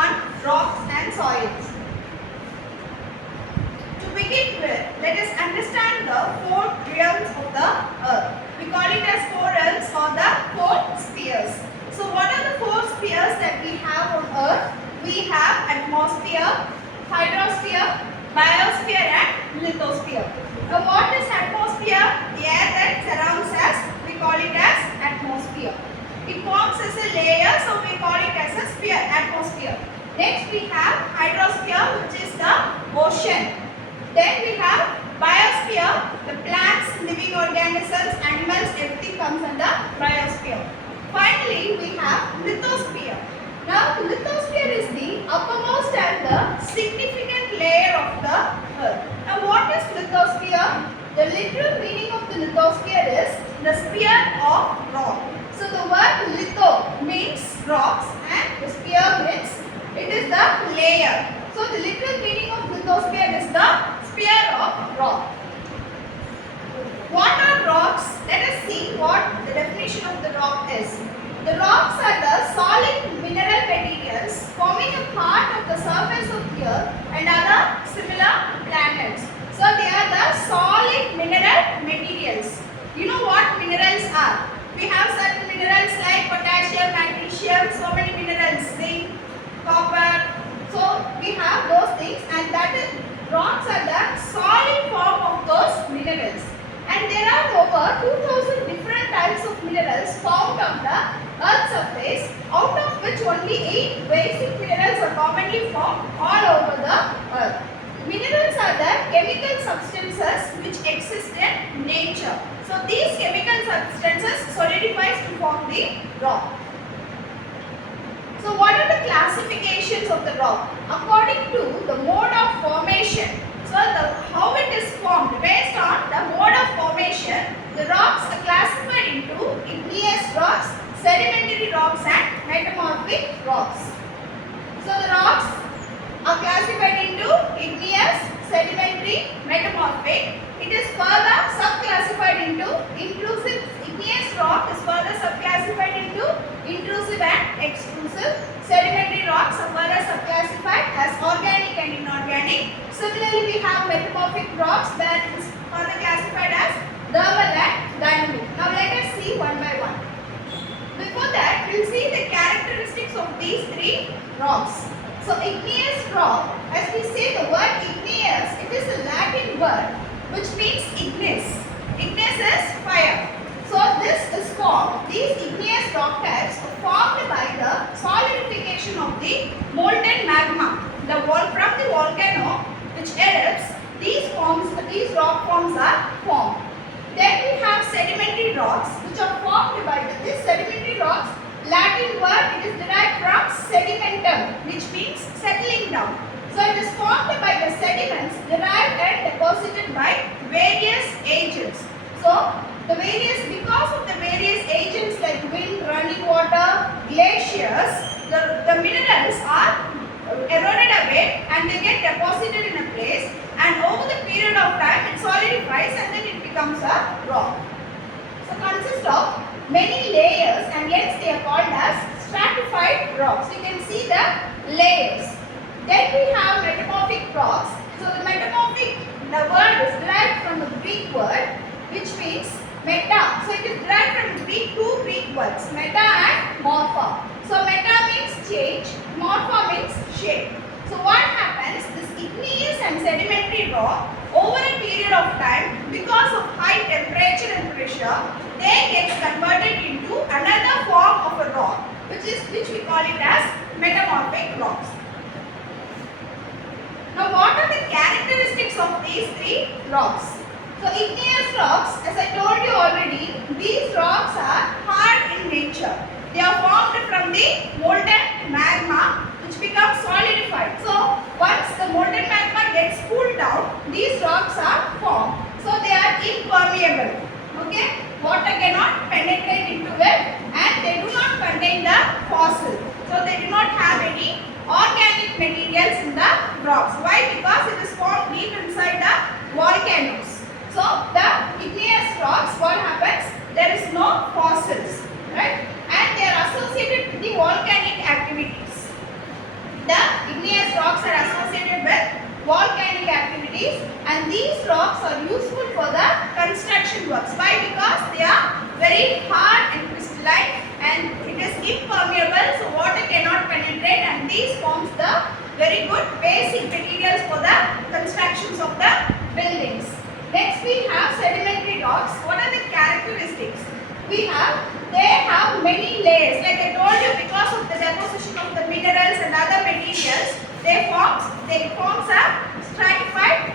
1, rocks and soils. To begin with, let us understand the 4 realms of the earth. We call it as 4 realms or the 4 spheres. So what are the 4 spheres that we have on earth? We have atmosphere, hydrosphere, biosphere and lithosphere. Now what is atmosphere? The air that surrounds us, we call it as atmosphere. It forms as a layer, so we call it as a sphere, atmosphere. Next we have hydrosphere, which is the ocean. Then we have biosphere, the plants, living organisms, animals, everything comes under biosphere. Finally, we have lithosphere. Now, the lithosphere is the uppermost and the significant layer of the earth. Now, what is lithosphere? The literal meaning of the lithosphere is the sphere of rock. So, the word litho means rocks and the sphere means it is the layer. So, the literal meaning of lithosphere is the sphere of rock. What are rocks? Let us see what the definition of the rock is. The rocks are the solid mineral materials forming a part of the surface of the earth and other similar planets. So they are the solid mineral materials. You know what minerals are? We have certain minerals like potassium, magnesium, so many minerals, zinc, copper. So we have those things, and that is rocks are the solid form of those minerals. And there are over 2000 different types of minerals found on the earth's surface, out of which only 8 basic minerals are commonly found all over the earth. Minerals are the chemical substances which exist in nature. So these chemical substances solidifies to form the rock. So what are the classifications of the rock? According to the mode of formation. So how it is formed, based on the mode of formation, the rocks are classified into igneous rocks, sedimentary rocks and metamorphic rocks. So the rocks are classified into igneous, sedimentary, metamorphic. It is further subclassified into intrusive. Igneous rock is further subclassified into intrusive and extrusive. Sedimentary rocks are further subclassified as organic and inorganic. Similarly, we have metamorphic rocks that is further classified as thermal and dynamic. Now let us see one by one. Before that, we will see the characteristics of these 3 rocks. So igneous rock, as we say the word igneous, it is a Latin word which means ignis. Ignis is fire. So this is formed, these igneous rock types are formed by the solidification of the molten magma. From the volcano which erupts, these rock forms are formed. Then we have sedimentary rocks which are formed by these sedimentary rocks. Latin word, it is derived from sedimentum, which means settling down. So it is formed by the sediments derived and deposited by various agents. So because of the various agents like wind, running water, glaciers, the minerals are eroded away and they get deposited in a place, and over the period of time it solidifies and then it becomes a rock. So consists of many layers, and hence they are called as stratified rocks. You can see the layers. Then we have metamorphic rocks. So the metamorphic, the word is derived from the Greek word which means meta. So it is derived from two Greek words, meta and morpha. So meta means change, morpha means shape. So what happens, this igneous and sedimentary rock, over a period of time, because of high temperature and pressure, they get converted into another form of a rock, which we call it as metamorphic rocks. Now what are the characteristics of these 3 rocks? So igneous rocks, as I told you already, these rocks are hard in nature. They are formed from the molten magma which becomes solidified. So once the molten magma gets cooled down, these rocks are formed. So they are impermeable. Okay? Water cannot penetrate into it, and they do not contain the fossil. So they do not have any organic materials in the rocks. Why? Because it is formed deep inside the volcanoes. So the igneous rocks, what happens? There is no fossils, right? And they are associated with the volcanic activities. The igneous rocks are associated with volcanic activities, and these rocks are useful for the construction works. Why? Because they are very hard and crystalline and it is impermeable, so water cannot penetrate, and these forms the very good basic materials for the constructions of the buildings. Next we have sedimentary rocks. What are the characteristics? They have many layers. Like I told you, because of the deposition of the minerals and other materials, they forms a stratified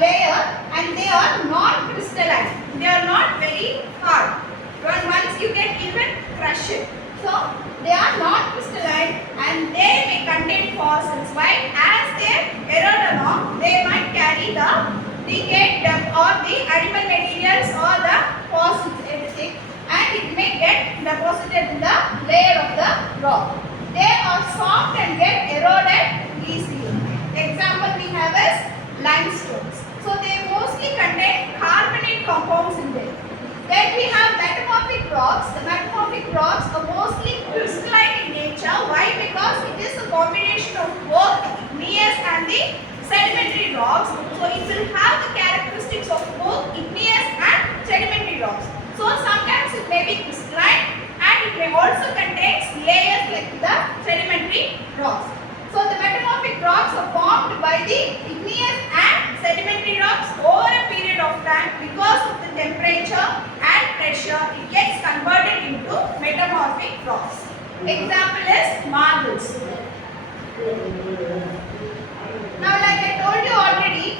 layer, and they are non-crystalline. They are not very hard. Once you can even crush it. So they are not crystalline and they may contain fossils. Why? As they erode along, they might carry the decayed or the animal materials or the fossils, everything, and it may get deposited in the layer of the rock. They are soft and get eroded easily. The example we have is limestones. So they mostly contain carbonate compounds in them. Then we have metamorphic rocks. The metamorphic rocks are mostly crystalline in nature. Why? Because it is a combination of both igneous and the sedimentary rocks. So it will have the characteristics of both igneous and sedimentary rocks. So sometimes it may be crystalline and it may also contain layers like the sedimentary rocks. So the metamorphic rocks are formed by the igneous and sedimentary rocks over a period of time. Because of the temperature and pressure, it gets converted into metamorphic rocks. Example is marbles. Now, like I told you already,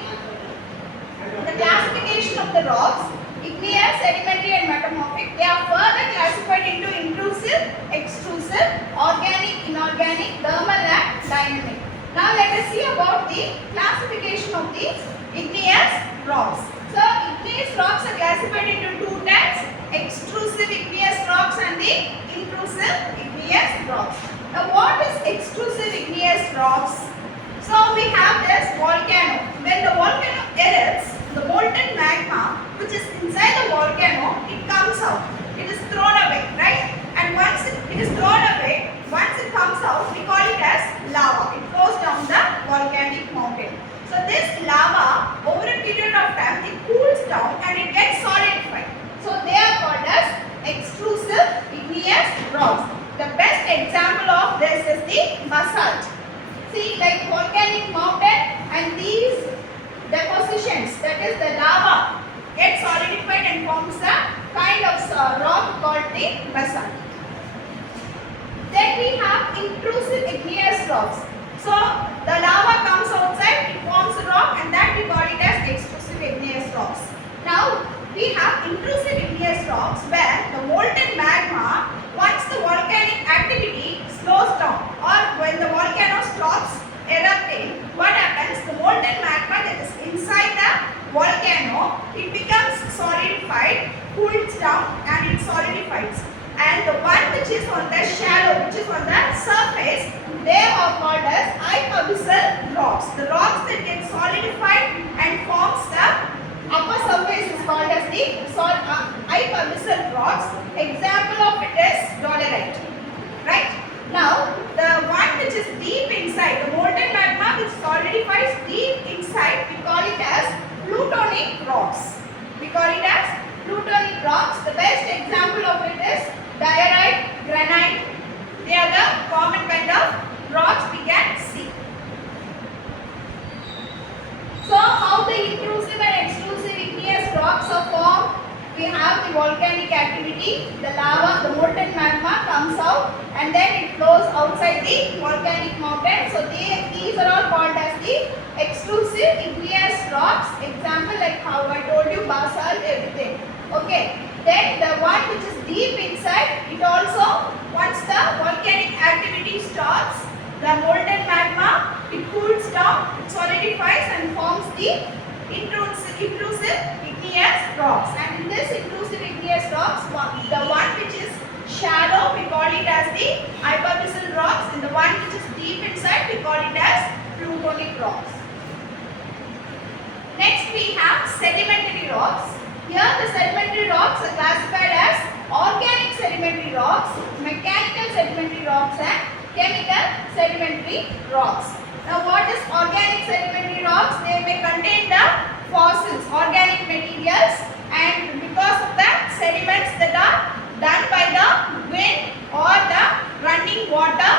the classification of the rocks, igneous, sedimentary and metamorphic, they are further classified into intrusive, extrusive, organic, inorganic, thermal and dynamic. Now let us see about the classification of the igneous rocks. So igneous rocks are classified into two types, extrusive igneous rocks and the intrusive igneous rocks. Now what is extrusive igneous rocks? So we have this volcano. When the volcano erupts, the molten magma which is inside the volcano, it comes out. It is thrown away, right? And once it is thrown away, once it comes out, we call it as lava. It flows down the volcanic mountain. So this lava, over a period of time, it cools down and it gets solidified. So they are called as extrusive igneous rocks. The best example of this is the basalt. See, like volcanic mountain and these depositions, that is the lava, gets solidified and forms a kind of rock called the basalt. Then we have intrusive igneous rocks. So the lava comes outside, it forms a rock, and that we call it as extrusive igneous rocks. Now we have intrusive igneous rocks where the molten magma, once the volcanic activity slows down or when the volcano stops erupting, what happens? The molten magma that is inside the volcano, it becomes solidified, cools down and it solidifies. And the one which is on the shallow, which is on the surface, they are called as hypabyssal rocks. The rocks that get solidified and forms the upper surface is called as the hypabyssal rocks. Example of it is dolerite. Right? Now, the one which is deep inside, the molten magma which solidifies deep inside, we call it as plutonic rocks. We call it as plutonic rocks. The best example of it is diorite, granite. They are the common kind of rocks we can see. So, how the intrusive and extrusive igneous rocks are formed? We have the volcanic activity, the lava, the molten magma comes out and then it flows outside the volcanic mountain. So these are all called as the extrusive igneous rocks. Example like how I told you, basalt, everything. Okay. Then the one which is deep inside, it also, once the volcanic activity stops, the molten magma, it cools down, it solidifies and forms the intrusive igneous rocks. And in this intrusive igneous rocks, the one which is shallow, we call it as the hypabyssal rocks, and the one which is deep inside, we call it as plutonic rocks. Next we have sedimentary rocks. Here the sedimentary rocks are classified as organic sedimentary rocks, mechanical sedimentary rocks and chemical sedimentary rocks. Now what is organic sedimentary rocks? They may contain the fossils, organic materials, and because of the sediments that are done by the wind or the running water,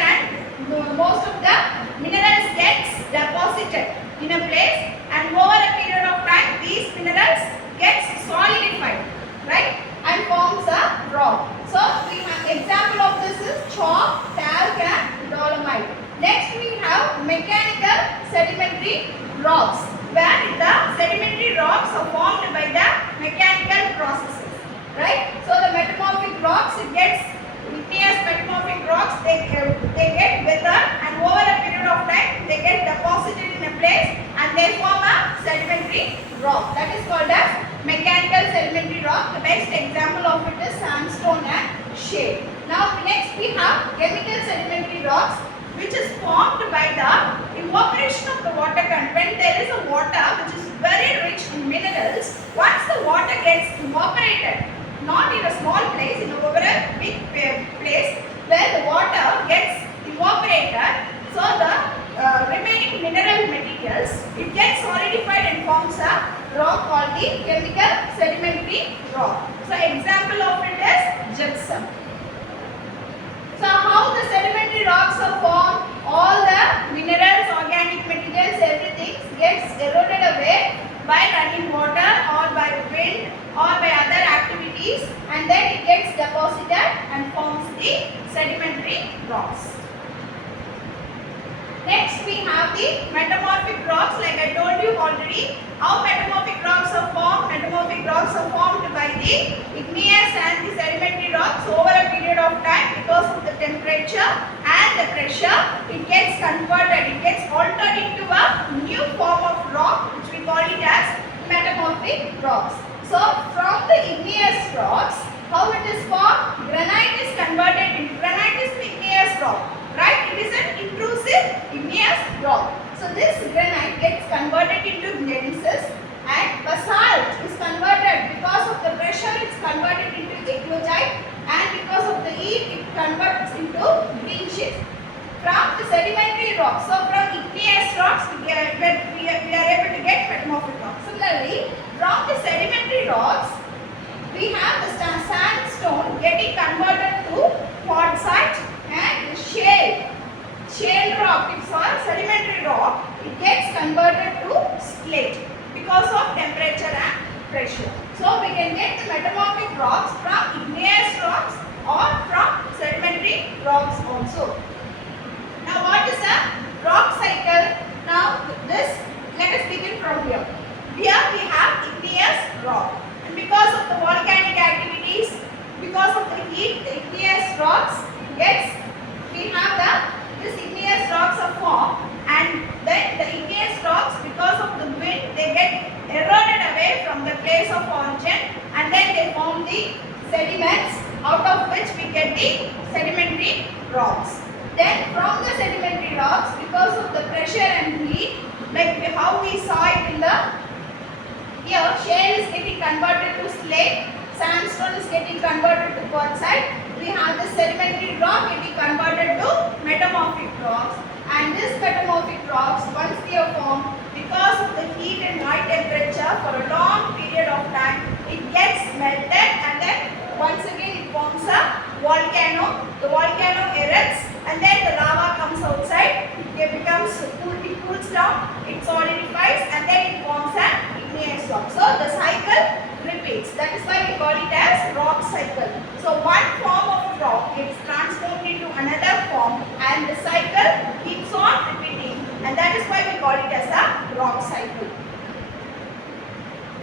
and most of the minerals gets deposited in a place, and over a period of time these minerals gets solidified, right, and forms a rock. So we have example of this is chalk, talc and dolomite. Next we have mechanical sedimentary rocks, where the sedimentary rocks are formed by the mechanical processes, right. So the metamorphic rocks, it gets igneous metamorphic rocks, they get weathered, and over a period of time they get deposited in a place and they form a sedimentary rock. That is called as mechanical sedimentary rock. The best example of it is sandstone and shale. Now next we have chemical sedimentary rocks, which is formed by the evaporation of the water content. When there is a water which is very rich in minerals, once the water gets evaporated, not in a small place, in a big place where the water gets evaporated, so the remaining mineral materials, it gets solidified and forms a rock called the chemical sedimentary rock. So example of it is gypsum. So how the sedimentary rocks are formed? All the minerals, organic materials, everything gets eroded away by running water or by wind or by other activities, and then it gets deposited and forms the sedimentary rocks. Next we have the metamorphic rocks. Like I told you already, how metamorphic rocks are formed. Metamorphic rocks are formed by the igneous and the sedimentary rocks over a period of time. Because of the temperature and the pressure, it gets converted, it gets altered into a new form of rock, which we call it as metamorphic rocks. So from the igneous rocks, how it is formed? Granite is converted into, granite is igneous rock, right? It is an intrusive igneous rock. So this granite gets converted into gneisses, and basalt is converted, because of the pressure it's converted into eclogite, and because of the heat it converts into green schist. From the sedimentary rocks, so from igneous rocks we are able to get metamorphic rocks. Similarly, from the sedimentary rocks we have the sandstone getting converted to quartzite, and shale rock, it's a sedimentary rock, it gets converted to slate because of temperature and pressure. So we can get the metamorphic rocks from igneous rocks or from sedimentary rocks also. Now what is a rock cycle? Now this, let us begin from here. Here we have igneous rock, and because of the volcanic activities, because of the heat, the igneous rocks gets, we have this igneous rocks are formed, and then the igneous rocks, because of the wind, they get eroded away from the place of origin, and then they form the sediments, out of which we get the sedimentary rocks. Then from the sedimentary rocks, because of the pressure and heat, like how we saw it in the, here shale is getting converted to slate, sandstone is getting converted to quartzite, we have the sedimentary rock getting converted to metamorphic rocks, and this metamorphic rocks, once they are formed, because of the heat and high temperature for a long period of time, it gets melted, and then once again it forms a volcano. The volcano erupts, and then the lava comes outside, it becomes cool, it cools down, it solidifies, and then it forms an igneous rock. So the cycle repeats. That is why we call it as rock cycle. So one form of rock gets transformed into another form, and the cycle keeps on repeating, and that is why we call it as a rock cycle.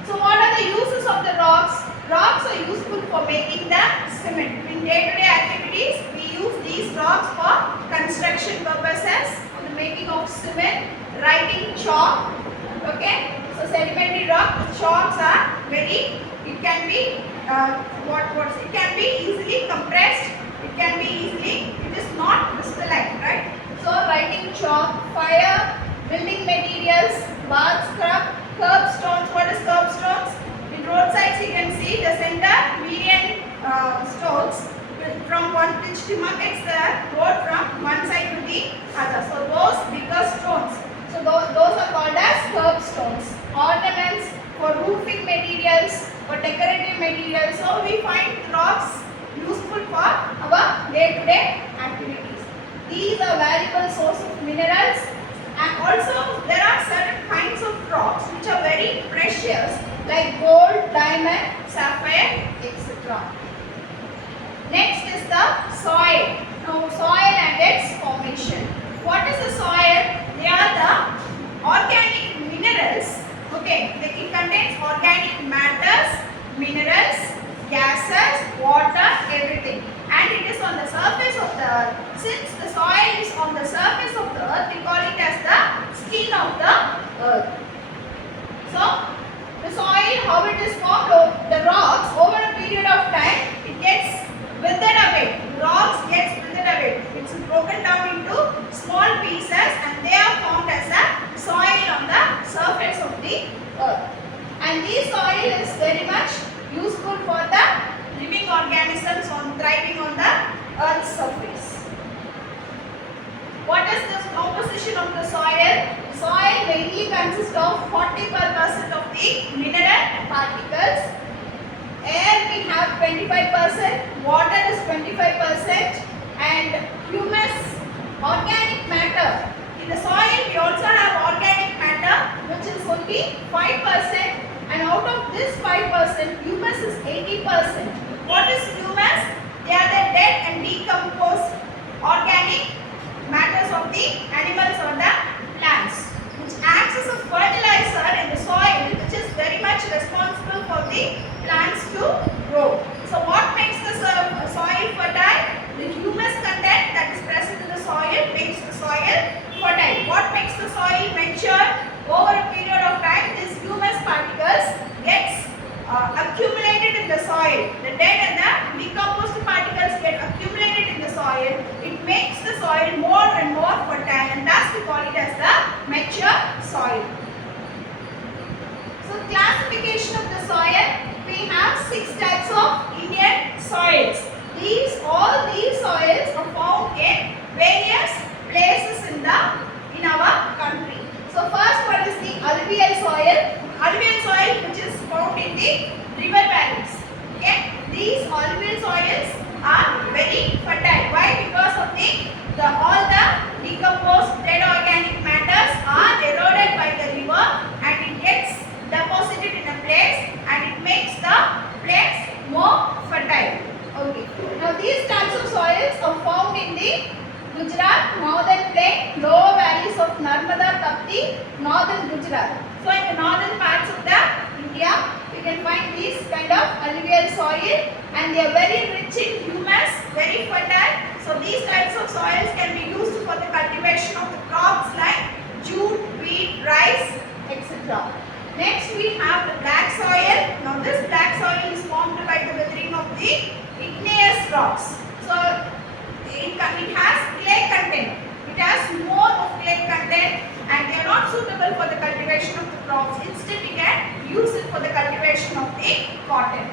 So what are the uses of the rocks? Rocks are useful for making the cement. In day-to-day activities, we use these rocks for construction purposes, for the making of cement, writing chalk. Okay, so sedimentary rock chalks are very, it can be it can be easily compressed, it can be easily, it is not crystalline, right? So writing chalk, fire, building materials, bath scrub, curb stones. What is curb stones? In roadsides you can see the center median stones from one which demarcates the road from one side we find rocks useful for our day-to-day activities. These are valuable source of minerals, and also there are certain kinds of rocks which are very precious like gold, diamond, sapphire, etc. Next is the soil. Now soil and its formation. What is the soil? They are the organic minerals. Okay, it contains organic matters, minerals, gases, water, everything. And it is on the surface of the earth. Since the soil is on the surface of the earth, we call it as the skin of the earth. So, the soil, how it is formed, the rocks over a period of time, it gets withered away. Rocks gets withered away. It's broken down into small pieces and they are formed as a soil on the surface of the earth. And this soil is very much useful for the living organisms thriving on the earth's surface. What is the composition of the soil? Soil mainly consists of 40% of the mineral particles. Air we have 25%, water is 25%, and humus, organic matter. In the soil we also have organic matter which is only 5%, and out of this 5% humus is 80%. What is humus? They are the dead and decomposed organic matters of the animals or the plants, which acts as a fertilizer in the soil, which is very much responsible for the plants to grow. So what makes the soil fertile? The humus content that is present in the soil makes the soil fertile. What makes the soil mature? Over a period of time, these humus particles gets accumulated in the soil. The dead and the decomposed particles get accumulated in the soil. It makes the soil more and more fertile, and thus we call it as the mature soil. So classification of the soil, we have 6 types of Indian soils. All these soils are found in various places in our country. So first one is the alluvial soil. Alluvial soil which is found in the river valleys. Okay, these alluvial soils are very fertile. Why? Because of all the decomposed dead organic matters are eroded by the river and it gets deposited in a place and it makes the place more fertile. Okay. Now these types of soils are found in the Gujarat, northern plain, lower valleys of Narmada, Tapti, northern Gujarat. So in the northern parts of the India, you can find these kind of alluvial soil and they are very rich in humus, very fertile. So these types of soils can be used for the cultivation of the crops like jute, wheat, rice, etc. Next we have the black soil. Now this black soil is formed by the weathering of the igneous rocks. So it has clay content. It has more of clay content and they are not suitable for the cultivation of the crops. Instead we can use it for the cultivation of the cotton.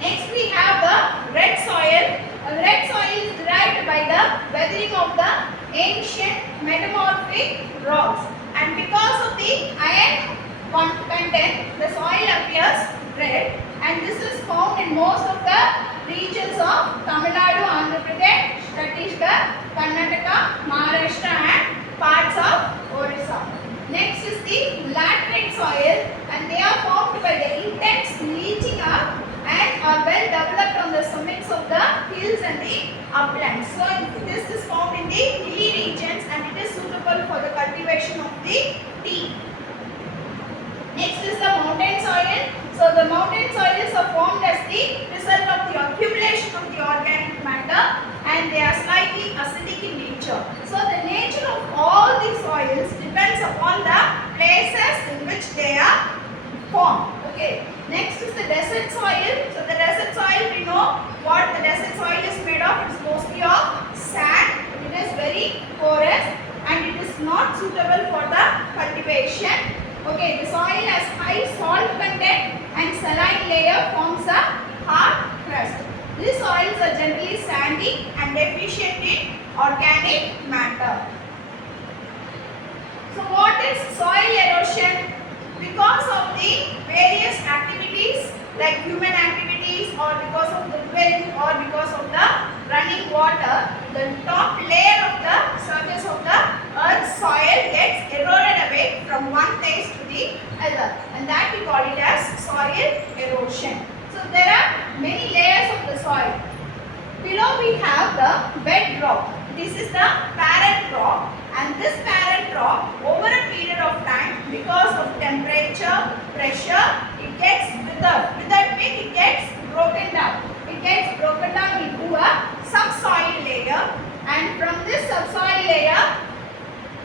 Next we have the red soil. Red soil is derived by the weathering of the ancient metamorphic rocks, and because of the iron content the soil appears red, and this is found in most of the regions of Tamil Nadu, Andhra Pradesh, Chhattisgarh, Karnataka, Maharashtra and parts of Orissa. Next is the laterite soil and they are formed by the intense leaching up and are well developed on the summits of the hills and the uplands. So this is found in the hilly regions and it is suitable for the cultivation of the tea. Next is the mountain soil. So the mountain soils are formed as the result of the accumulation of the organic matter and they are slightly acidic in nature. So the nature of all these soils depends upon the places in which they are formed. Okay. Next is the desert soil. So the desert soil, we know what the desert soil is made of. It is mostly of sand. It is very porous and it is not suitable for the cultivation. Okay, the soil has high salt content and saline layer forms a hard crust. These soils are generally sandy and deficient in organic matter. So what is soil erosion? because of the various activities like human activities or because of the wind or because of the running water, the top layer of the surface of the earth's soil gets eroded away from one place to the other, and that we call it as soil erosion. So there are many layers of the soil. Below we have the bedrock. This is the parent rock, and this parent rock over a period of time, because of temperature, pressure, it gets withered. Withered means it gets broken down. It gets broken down into a subsoil layer, and from this subsoil layer,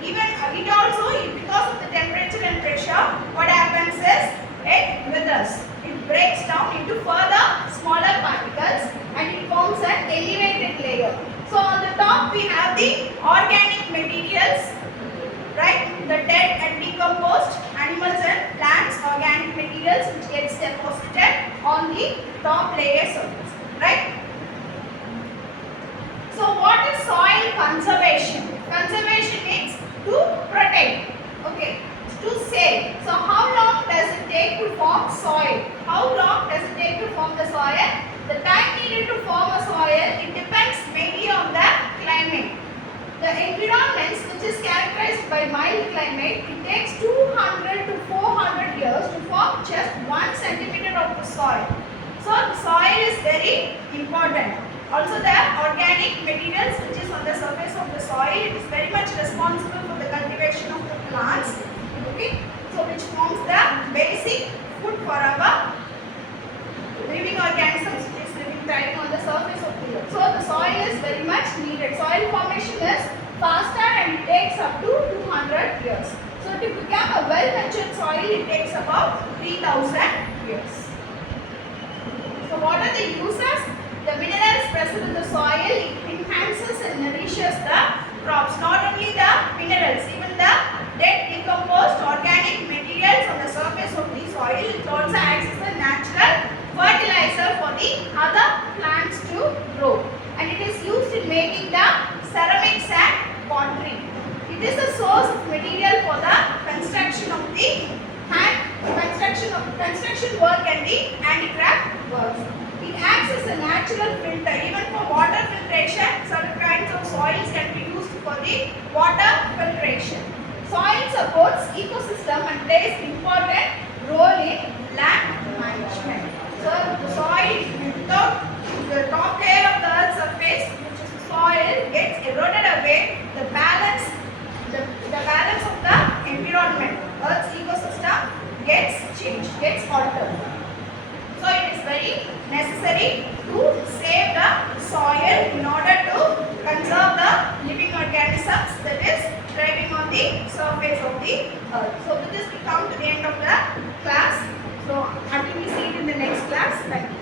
even it also, because of the temperature and pressure, what happens is it withers. It breaks down into further smaller particles and it forms an elevated layer. So on the top we have the organic materials, right? The dead and decomposed animals and plants, organic materials which gets deposited on the top layer surface, right? So what is soil conservation? Conservation means to protect, okay, to save. So how long does it take to form soil? How long does it take to form the soil? The time needed to form a soil, it depends mainly on the climate. The environments which is characterized by mild climate, it takes 200 to 400 years to form just 1 centimeter of the soil. So the soil is very important. Also the organic materials which is on the surface of the soil, it is very much responsible for the cultivation of the plants, okay, so which forms the basic food for our living organisms which is living thriving on the surface of the earth. So the soil is very much needed. Soil formation is faster and it takes up to 200 years. So to become a well-nurtured soil, it takes about 3000 years. So what are the uses? The minerals present in the soil, it enhances and nourishes the crops. Not only the minerals, even the dead decomposed organic materials on the surface of the soil, it also acts as a natural fertilizer for the other plants to grow. And it is used in making the ceramics and pottery. It is a source of material for the construction of the construction work and the handicraft work. It acts as a natural filter. Even for water filtration, certain kinds of soils can be used for the water filtration. Soil supports ecosystem and plays an important role in land management. So the soil, without the top layer of the earth's surface, which is the soil, gets eroded away. The balance of the environment, Earth's ecosystem gets changed, gets altered. So it is very necessary to save the soil in order to conserve the living organisms that is thriving on the surface of the earth. So with this we come to the end of the class. So until we see it in the next class. Thank you.